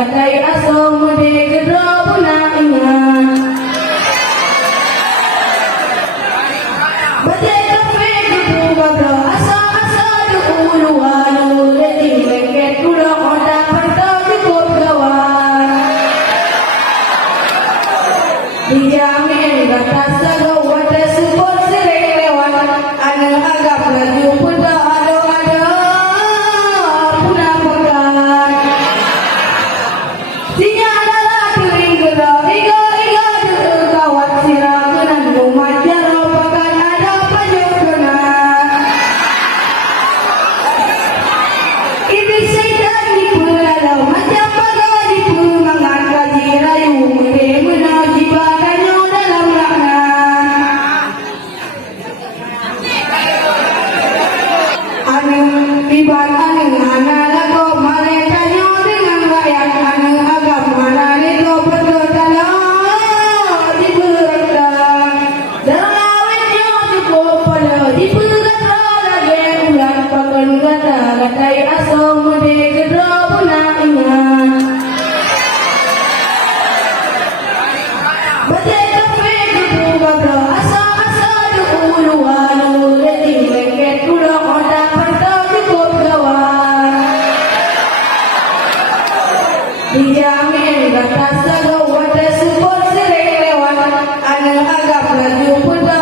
gatai aso mude gedro puna ingan bade kafe kupu bagro asa asa dulu walu ledi leket kuda oda perto cukup gawan dijamin kata sago wada support sering lewat anu agak laju puda ado puna pegang sinya adalah turing gero igo dulu kawat sirah kenan rumah jaro pekan ada penjurna iblis syaitan di pulalau macam bagai di pumangan kaji rayu mude menaji badannya dalam makna anu iban anu mana lagu malaikannya dengan rakyat anu agam mana nego berdoa di berkah dalam awetnya cukup pada di berkah lagi ulang pakai kata gatai aso mude gedro puna ingan bade kafe kupu bagro asa asa dulu walu ledi leket kuda oda perto cukup gawan dijamin kata sago wada support sering lewat anu agak laju puda